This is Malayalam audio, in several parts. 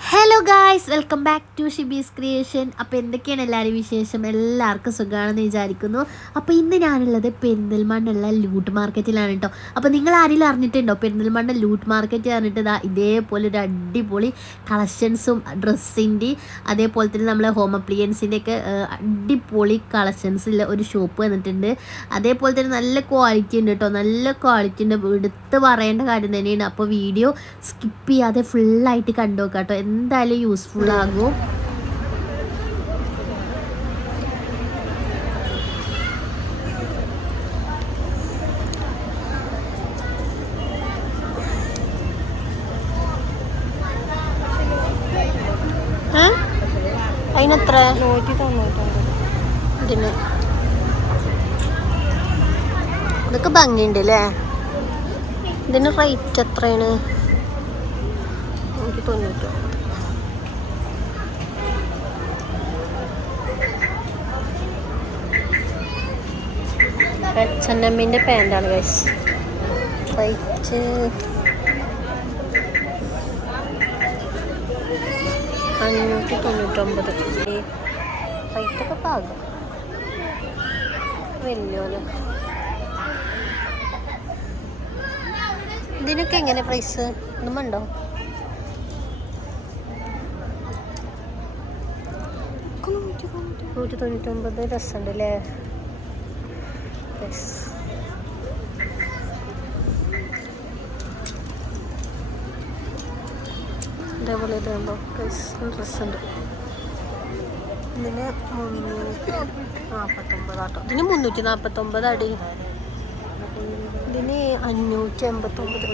Hello guys welcome back to Shibi's creation അപ്പോൾ എന്തൊക്കെയാണ് എല്ലാവരും വിശേഷം? എല്ലാവർക്കും സുഖമാണെന്ന് വിചാരിക്കുന്നു. അപ്പോൾ ഇന്ന് ഞാനുള്ളത് പെരിന്തൽമണ്ണുള്ള ലൂട്ട് മാർക്കറ്റിലാണ് കേട്ടോ. അപ്പോൾ നിങ്ങൾ ആരെങ്കിലും അറിഞ്ഞിട്ടുണ്ടോ? പെരിന്തൽമണ്ണ ലൂട്ട് മാർക്കറ്റ് പറഞ്ഞിട്ട് ഇതാ ഇതേപോലെ ഒരു അടിപൊളി കളക്ഷൻസും ഡ്രസ്സിന്റെ അതേപോലെ തന്നെ നമ്മളെ ഹോം അപ്ലിയൻസിന്റെ ഒക്കെ അടിപൊളി കളക്ഷൻസ് ഉള്ള ഒരു ഷോപ്പ് വന്നിട്ടുണ്ട്. അതേപോലെ തന്നെ നല്ല ക്വാളിറ്റി ഉണ്ട് കേട്ടോ. നല്ല ക്വാളിറ്റി ഉണ്ട്. എടുത്ത് പറയേണ്ട കാര്യം തന്നെയാണ്. അപ്പോൾ വീഡിയോ സ്കിപ്പ് ചെയ്യാതെ ഫുള്ളായിട്ട് കണ്ടു നോക്കാം കേട്ടോ. എന്തായാലും യൂസ്ഫുൾ ആകും. തൊണ്ണൂറ്റൊമ്പത് ഇതൊക്കെ ഭംഗിയുണ്ട് അല്ലേ ഇതിന് റേറ്റ് എത്രയാണ്? നൂറ്റി തൊണ്ണൂറ്റി എച്ച് എൻ എമ്മിന്റെ പാന്റാണ് ഗൈസ് റേറ്റ് അഞ്ഞൂറ്റി തൊണ്ണൂറ്റൊമ്പത് റേറ്റൊക്കെ പാകം. വലിയോന്. ഇതിനൊക്കെ എങ്ങനെ പ്രൈസ് ഒന്നും ഉണ്ടോ? നൂറ്റി തൊണ്ണൂറ്റൊമ്പത് രസമുണ്ട് അല്ലേ യെസ് ഇതേപോലെ ഇത് കണ്ടോ ഡ്രസ്സുണ്ട് ഇതിന് മുന്നൂറ്റി നാൽപ്പത്തൊമ്പതാട്ടോ ഇതിന് മുന്നൂറ്റി നാൽപ്പത്തൊമ്പത് അടി ഇതിന് അഞ്ഞൂറ്റി എൺപത്തൊമ്പത്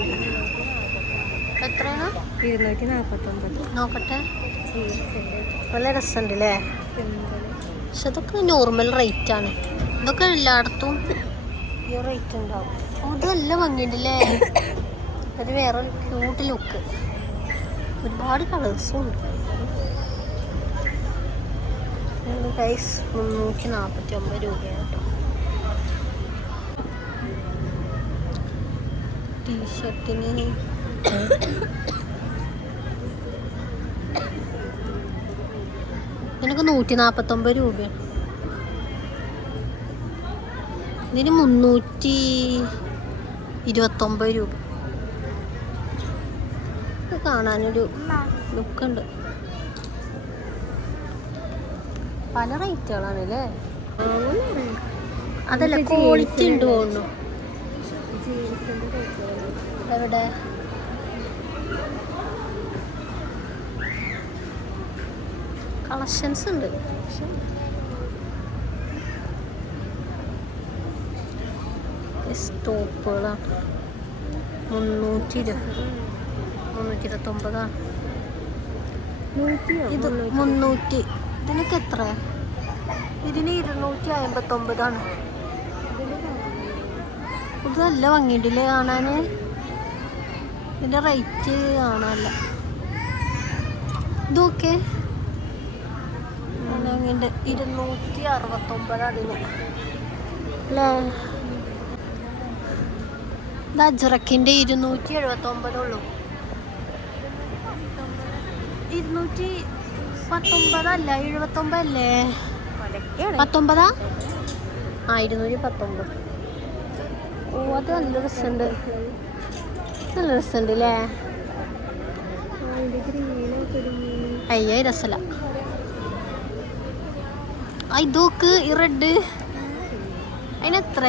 എത്രയാണ് ഇരുന്നൂറ്റി നാൽപ്പത്തൊമ്പത് നോക്കട്ടെ. നല്ല രസമുണ്ട് അല്ലേ പക്ഷെ അതൊക്കെ നോർമൽ റേറ്റ് ആണ്. ഇതൊക്കെ എല്ലായിടത്തും ഈ റേറ്റ് ഉണ്ടാവും. ഓ, നല്ല ഭംഗിയുണ്ടല്ലേ? അത് വേറെ ക്യൂട്ട് ലുക്ക് ഒരുപാട് കളേഴ്സും ഉണ്ട്. പ്രൈസ് മുന്നൂറ്റി നാൽപ്പത്തി ഒമ്പത് രൂപയാണ് കേട്ടോ. ടീഷർട്ടിന് ഇതിനൊക്കെ നൂറ്റി നാൽപ്പത്തൊമ്പത് രൂപയാണ്. ഇതിന് മുന്നൂറ്റി ഇരുപത്തൊമ്പത് രൂപ. ഇത് കാണാനൊരു ലുക്കുണ്ട്. പല റേറ്റുകളാണ് അല്ലേ അതല്ല ക്വാളിറ്റി ഉണ്ട് തോന്നുന്നു. എവിടെ? കളക്ഷൻസ് ഉണ്ട്. പക്ഷെ സ്റ്റോപ്പുകളാണ് മുന്നൂറ്റി ഇരുപത് മുന്നൂറ്റി ഇരുപത്തൊമ്പതാണ് ഇത് മുന്നൂറ്റി. ഇതിനൊക്കെ എത്ര? ഇതിന് ഇരുന്നൂറ്റി അമ്പത്തൊമ്പതാണ് ഇത് നല്ല ഭംഗിയുണ്ടല്ലേ കാണാന്? ഇതിന്റെ റേറ്റ് കാണാനല്ല. ഇതൊക്കെ ഭംഗിയുണ്ട് ഇരുന്നൂറ്റി അറുപത്തൊമ്പത് അതിന് അല്ലേ ഇത് അജ്രക്കിന്റെ ഇരുന്നൂറ്റി എഴുപത്തൊമ്പതുള്ളൂ ഇരുന്നൂറ്റി പത്തൊമ്പതല്ല എഴുപത്തൊമ്പതല്ലേ പത്തൊമ്പതാ? ആ ഇരുന്നൂറ്റി പത്തൊമ്പത് ഓ അത് നല്ല രസമുണ്ട്. നല്ല രസമുണ്ട് അല്ലേ അയ്യേ രസല ഐ ഇതൊക്കെ ഈ റെഡ്. അതിനെത്ര?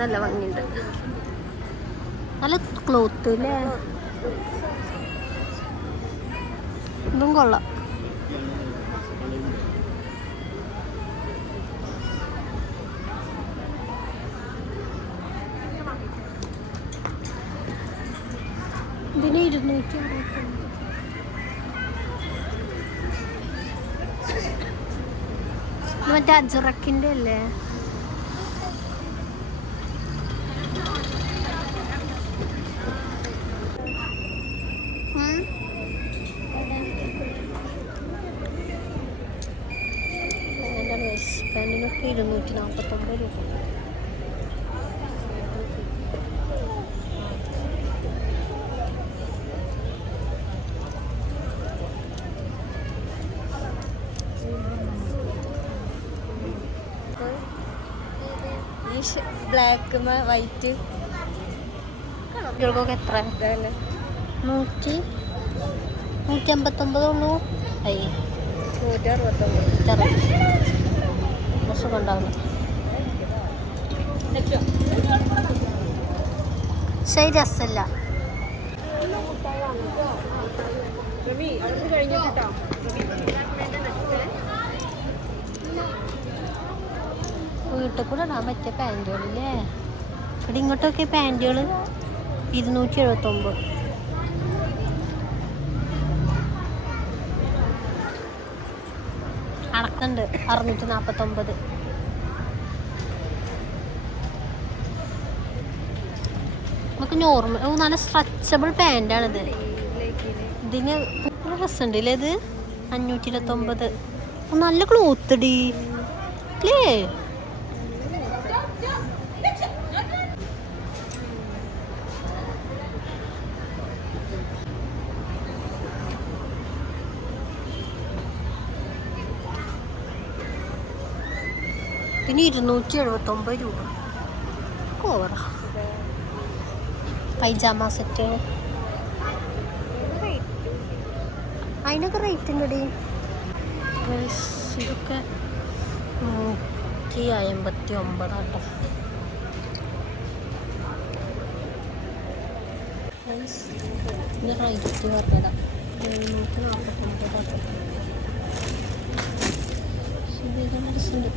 നല്ല ഭംഗിയുണ്ട്. നല്ല ക്ലോത്ത് അല്ലേ ഇതും കൊള്ളാം. ഇതിന് ഇരുന്നൂറ്റി അറുപത്തൊമ്പത് ഇത് മറ്റേ അജറക്കിന്റെ അല്ലേ? Ayun yung kinakapat ang balo. Black ma, white too. Girl, go get red. Mochi. Mochi ang batang balo, no? സുഖം ഉണ്ടാവുന്നു ശരി രസമല്ല വീട്ടിൽ കൂടെ ഇടാൻ പറ്റിയ പാന്റുകളില്ലേ? ഇവിടെ ഇങ്ങോട്ടൊക്കെ പാന്റുകൾ ഇരുന്നൂറ്റി എഴുപത്തൊമ്പത്. അടക്കുണ്ട് അറുന്നൂറ്റി നാൽപ്പത്തൊമ്പത് നമുക്ക് നോർമൽ നല്ല സ്ട്രെച്ചബിൾ പാന്റാണിത് ഇതിന് ഡ്രസ് ഉണ്ട് ഇല്ലേ ഇത്? അഞ്ഞൂറ്റി ഇരുപത്തൊമ്പത് നല്ല ക്ലോത്ത് ഡി അല്ലേ ഇതിന് ഇരുന്നൂറ്റി എഴുപത്തൊമ്പത് രൂപ ഓവറ പൈജാമ സെറ്റ് അതിനൊക്കെ റേറ്റ് ഉണ്ടടി. ഇതൊക്കെ നൂറ്റി അമ്പത്തി ഒമ്പതാട്ടോ ഇതിന്റെ റേറ്റ് പറഞ്ഞതാ. എഴുന്നൂറ്റി നാൽപ്പത്തൊമ്പതാട്ടോ ശരി രസമുണ്ട്.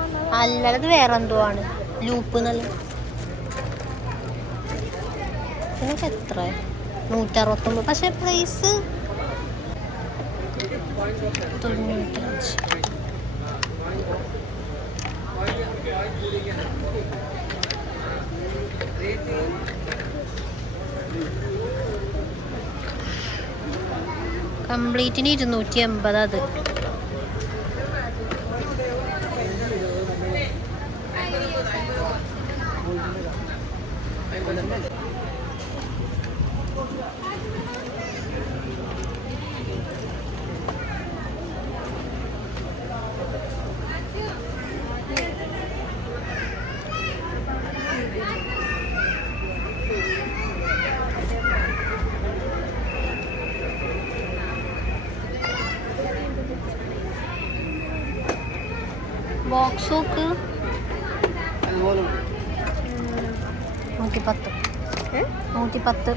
വന്നത് അല്ലത് വേറെ എന്തോ ആണ് ലൂപ്പ് നല്ല ഇതിനൊക്കെ എത്ര? നൂറ്ററുപത്തൊമ്പത്. പക്ഷെ പ്രൈസ് തൊണ്ണൂറ്റഞ്ച്. കംപ്ലീറ്റിന് ഇരുന്നൂറ്റി എൺപത് അത്. ബോക്സ് നോക്ക് നൂറ്റി പത്ത്? നൂറ്റി പത്ത്